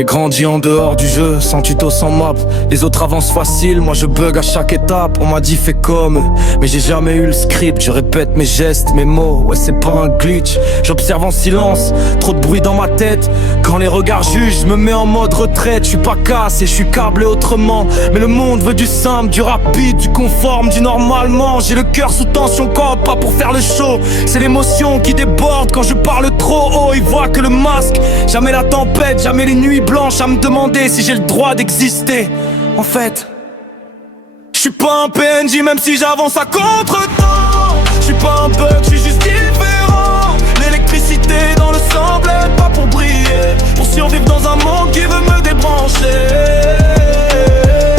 J'ai grandi en dehors du jeu, sans tuto, sans map. Les autres avancent facile, moi je bug à chaque étape. On m'a dit fais comme eux, mais j'ai jamais eu le script. Je répète mes gestes, mes mots, ouais c'est pas un glitch. J'observe en silence, trop de bruit dans ma tête. Quand les regards jugent, je me mets en mode retraite. Je suis pas cassé, je suis câblé autrement. Mais le monde veut du simple, du rapide, du conforme, du normalement. J'ai le cœur sous tension quand pas pour faire le show. C'est l'émotion qui déborde quand je parle trop haut. Ils voient que le masque, jamais la tempête, jamais les nuits blanches à me demander si j'ai le droit d'exister. En fait, je suis pas un PNJ même si j'avance à contre-temps. Je suis pas un bug, je suis juste différent. L'électricité dans le sang, bled, pas pour briller, pour survivre dans un monde qui veut me débrancher.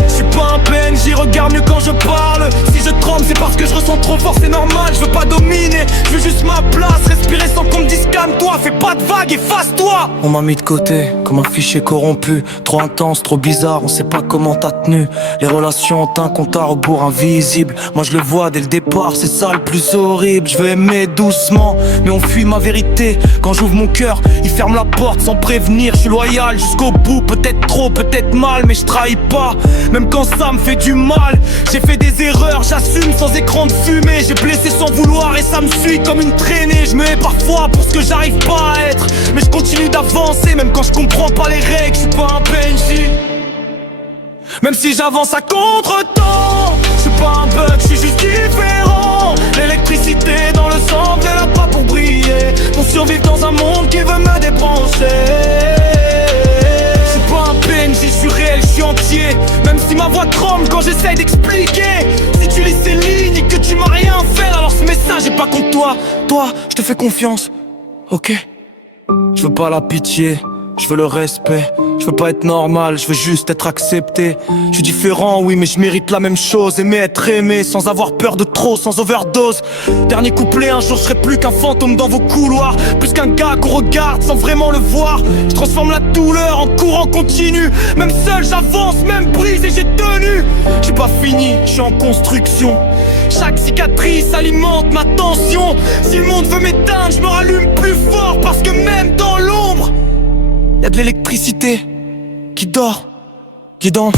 Je suis pas un PNJ, regarde mieux quand je parle. Si je tremble c'est parce que je ressens trop fort, c'est normal. Je veux pas dominer, je veux juste ma place. Respirer sans qu'on me dise calme-toi, fais pas de vagues, efface-toi. On m'a mis de côté, comme un fichier corrompu. Trop intense, trop bizarre, on sait pas comment t'as tenu. Les relations ont un compte à rebours invisible. Moi je le vois dès le départ, c'est ça le plus horrible. Je veux aimer doucement, mais on fuit ma vérité. Quand j'ouvre mon cœur, ils ferment la porte sans prévenir. Je suis loyal jusqu'au bout, peut-être trop, peut-être mal, mais je trahis pas, même quand ça me fait du mal. J'ai fait des erreurs, j'assume sans écran de fumée. J'ai blessé sans vouloir et ça me suit comme une traînée. Je me hais parfois pour ce que j'arrive pas à être, mais je continue d'avancer même quand je comprends pas les règles. Je suis pas un PNJ même si j'avance à contre-temps. Je suis pas un bug, je suis juste différent. L'électricité dans le sang, elle a pas pour briller, pour survivre dans un monde qui veut me débrancher. Je suis pas un PNJ, je suis réel, je suis entier. Même si ma voix tremble quand j'essaye d'expliquer. Si tu lis ces lignes et que tu m'as rien fait, alors ce message est pas contre toi. Toi, je te fais confiance, ok? Je veux pas la pitié, je veux le respect. Je veux pas être normal, je veux juste être accepté. Je suis différent, oui, mais je mérite la même chose. Aimer être aimé, sans avoir peur de trop, sans overdose. Dernier couplet, un jour je serai plus qu'un fantôme dans vos couloirs, plus qu'un gars qu'on regarde sans vraiment le voir. Je transforme la douleur en courant continu. Même seul j'avance, même brisé j'ai tenu. Je suis pas fini, je suis en construction. Chaque cicatrice alimente ma tension. Si le monde veut m'éteindre, je me rallume plus fort. Parce que même dans l'ombre, y'a de l'électricité qui dort, qui danse.